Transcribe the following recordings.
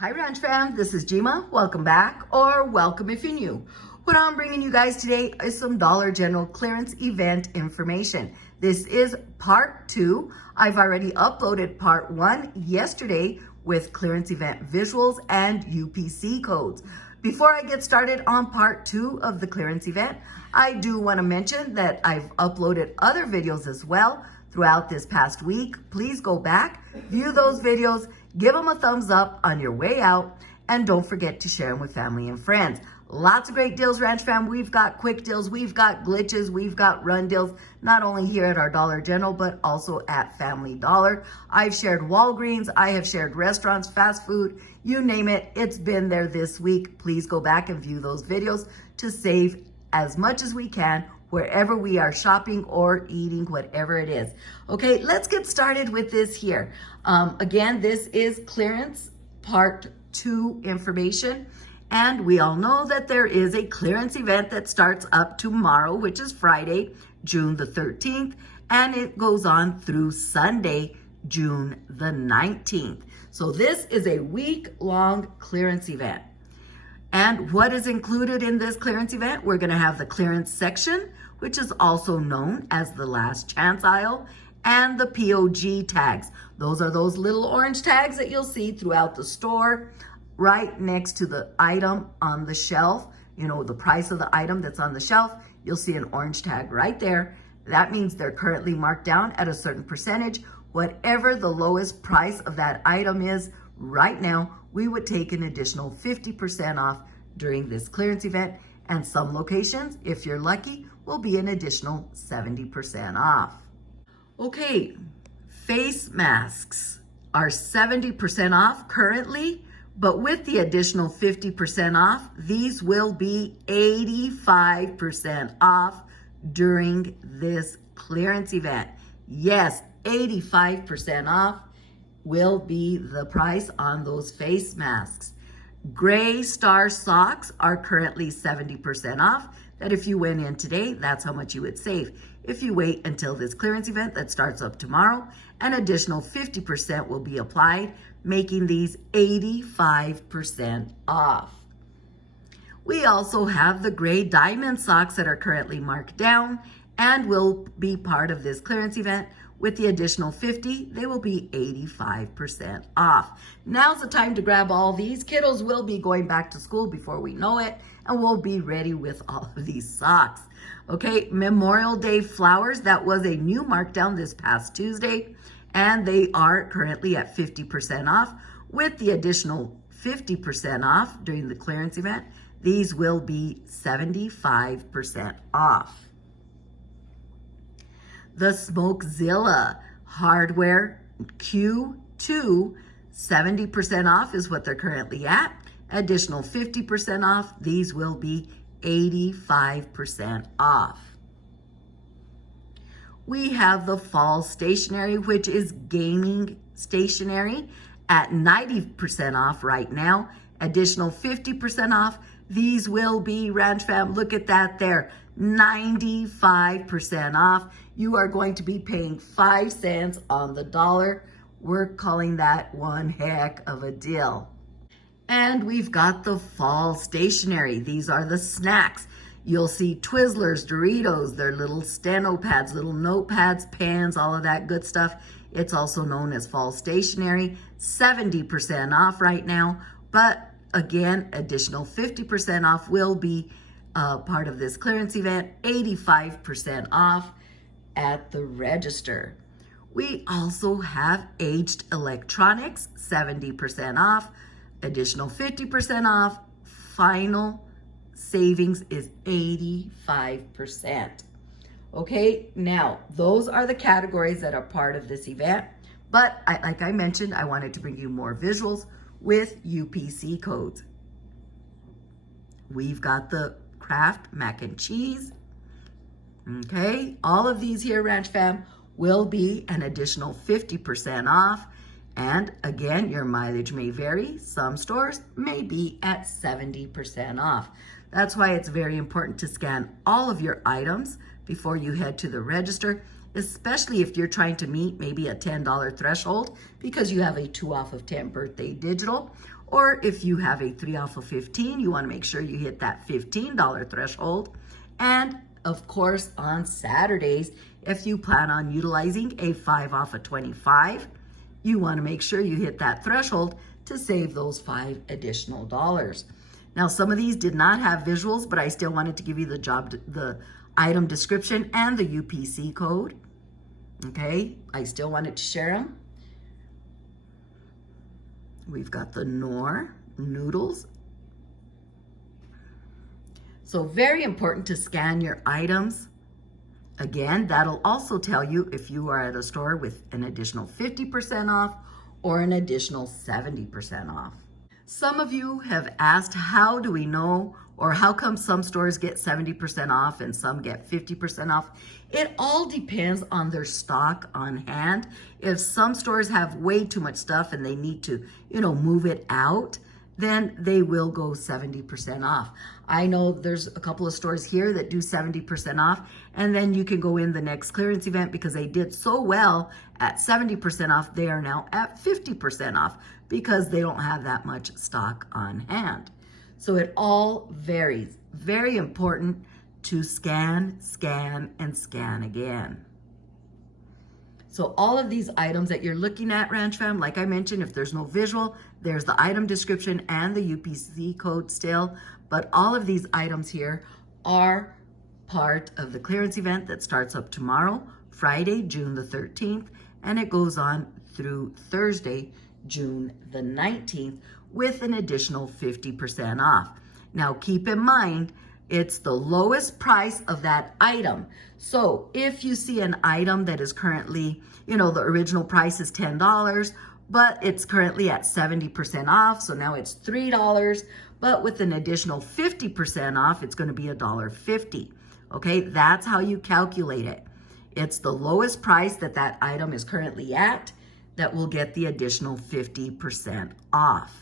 Hi Ranch fam, this is Jima. Welcome back, or welcome if you're new. What I'm bringing you guys today is some Dollar General clearance event information. This is part 2. I've already uploaded part 1 yesterday with clearance event visuals and UPC codes. Before I get started on part 2 of the clearance event, I do want to mention that I've uploaded other videos as well throughout this past week. Please go back, view those videos, give them a thumbs up on your way out, and don't forget to share them with family and friends. Lots of great deals, Ranch fam. We've got quick deals, we've got glitches, we've got run deals, not only here at our Dollar General, but also at Family Dollar. I've shared Walgreens, I have shared restaurants, fast food, you name it, it's been there this week. Please go back and view those videos to save as much as we can wherever we are shopping or eating, whatever it is. Okay, let's get started with this here. Again, this is clearance part 2 information. And we all know that there is a clearance event that starts up tomorrow, which is Friday, June the 13th, and it goes on through Sunday, June the 19th. So this is a week-long clearance event. And what is included in this clearance event? We're gonna have the clearance section, which is also known as the last chance aisle, and the POG tags. Those are those little orange tags that you'll see throughout the store, right next to the item on the shelf. You know, the price of the item that's on the shelf, you'll see an orange tag right there. That means they're currently marked down at a certain percentage. Whatever the lowest price of that item is right now, we would take an additional 50% off during this clearance event, and some locations, if you're lucky, will be an additional 70% off. Okay, face masks are 70% off currently, but with the additional 50% off, these will be 85% off during this clearance event. Yes, 85% off will be the price on those face masks. Gray Star socks are currently 70% off. That if you went in today, that's how much you would save. If you wait until this clearance event that starts up tomorrow, an additional 50% will be applied, making these 85% off. We also have the gray diamond socks that are currently marked down and will be part of this clearance event. With the additional 50, they will be 85% off. Now's the time to grab all these. Kiddos will be going back to school before we know it, and we'll be ready with all of these socks. Okay, Memorial Day flowers, that was a new markdown this past Tuesday, and they are currently at 50% off. With the additional 50% off during the clearance event, these will be 75% off. The Smokezilla hardware Q2, 70% off is what they're currently at. Additional 50% off, these will be 85% off. We have the fall stationery, which is gaming stationery, at 90% off right now. Additional 50% off, these will be, Ranch fam, look at that there, 95% off. You are going to be paying 5 cents on the dollar. We're calling that one heck of a deal. And we've got the fall stationery. These are the snacks. You'll see Twizzlers, Doritos, their little steno pads, little notepads, pens, all of that good stuff. It's also known as fall stationery, 70% off right now. But again, additional 50% off will be part of this clearance event, 85% off at the register. We also have aged electronics, 70% off, additional 50% off. Final savings is 85%. Okay, now those are the categories that are part of this event, but like I mentioned, I wanted to bring you more visuals with UPC codes. We've got the Kraft mac and cheese. Okay, all of these here, Ranch fam, will be an additional 50% off. And again, your mileage may vary. Some stores may be at 70% off. That's why it's very important to scan all of your items before you head to the register, especially if you're trying to meet maybe a $10 threshold because you have a 2 off of 10 birthday digital, Or if you have a 3 off of 15, you want to make sure you hit that $15 threshold. And of course, on Saturdays, if you plan on utilizing a 5 off of 25, you want to make sure you hit that threshold to save those $5 additional dollars. Now, some of these did not have visuals, but I still wanted to give you the item description and the UPC code. Okay, I still wanted to share them. We've got the Knorr noodles. So very important to scan your items. Again, that'll also tell you if you are at a store with an additional 50% off or an additional 70% off. Some of you have asked, how do we know, or how come some stores get 70% off and some get 50% off? It all depends on their stock on hand. If some stores have way too much stuff and they need to, move it out, then they will go 70% off. I know there's a couple of stores here that do 70% off, and then you can go in the next clearance event because they did so well at 70% off, they are now at 50% off because they don't have that much stock on hand. So it all varies. Very important to scan, scan, and scan again. So all of these items that you're looking at, Ranch Fam, like I mentioned, if there's no visual, there's the item description and the UPC code still. But all of these items here are part of the clearance event that starts up tomorrow, Friday, June the 13th, and it goes on through Thursday, June the 19th, with an additional 50% off. Now keep in mind, it's the lowest price of that item. So if you see an item that is currently, the original price is $10, but it's currently at 70% off, so now it's $3, but with an additional 50% off, it's gonna be $1.50. Okay, that's how you calculate it. It's the lowest price that item is currently at that will get the additional 50% off.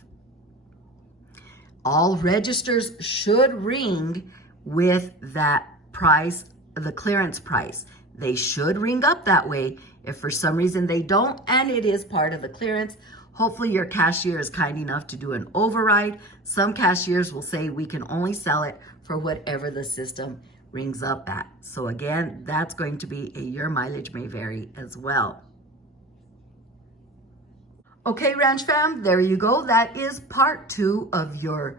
All registers should ring with that price, the clearance price. They should ring up that way. If for some reason they don't, and it is part of the clearance, hopefully your cashier is kind enough to do an override. Some cashiers will say we can only sell it for whatever the system rings up at. So again, that's going to be your mileage may vary as well. Okay, Ranch Fam, there you go. That is part 2 of your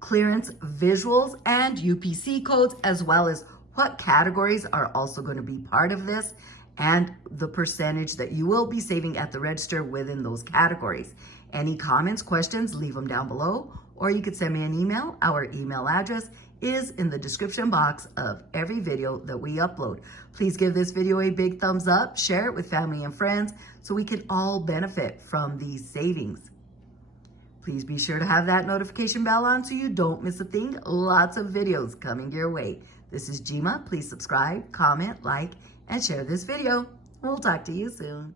clearance visuals and UPC codes, as well as what categories are also going to be part of this and the percentage that you will be saving at the register within those categories. Any comments, questions, leave them down below, or you could send me an email. Our email address is in the description box of every video that we upload. Please give this video a big thumbs up, share it with family and friends so we can all benefit from these savings. Please be sure to have that notification bell on so you don't miss a thing. Lots of videos coming your way. This is Jima. Please subscribe, comment, like, and share this video. We'll talk to you soon.